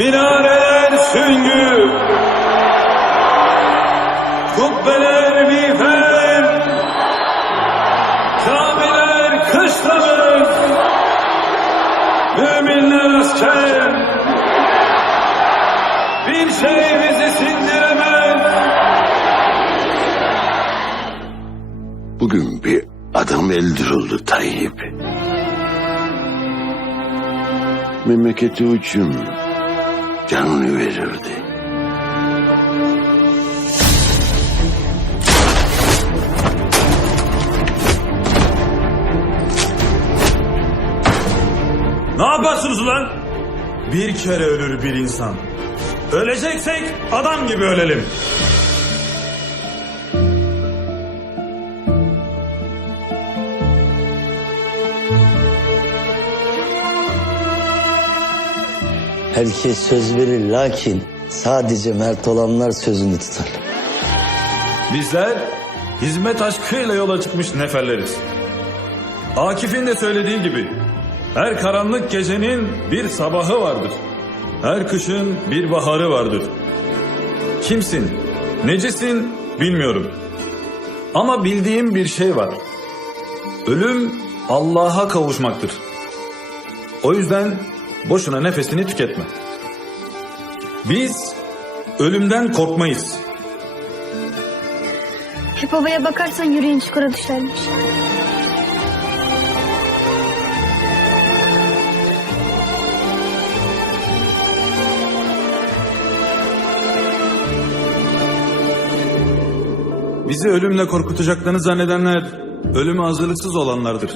Minareler süngü, kubbeler miğfer, camiler kışlamız, müminler asker. Bir şey bizi sindiremez. Bugün bir adam öldürüldü Tayyip. Memleketi için canını verirdi. Ne yaparsınız ulan? Bir kere ölür bir insan. Öleceksek adam gibi ölelim. Herkes söz verir lakin sadece mert olanlar sözünü tutar. Bizler hizmet aşkıyla yola çıkmış neferleriz. Akif'in de söylediği gibi her karanlık gecenin bir sabahı vardır. Her kışın bir baharı vardır. Kimsin, necesin bilmiyorum. Ama bildiğim bir şey var. Ölüm Allah'a kavuşmaktır. O yüzden boşuna nefesini tüketme. Biz ölümden korkmayız. Hep havaya bakarsan yüreğin çukura düşermiş. Bizi ölümle korkutacaklarını zannedenler ölüme hazırlıksız olanlardır.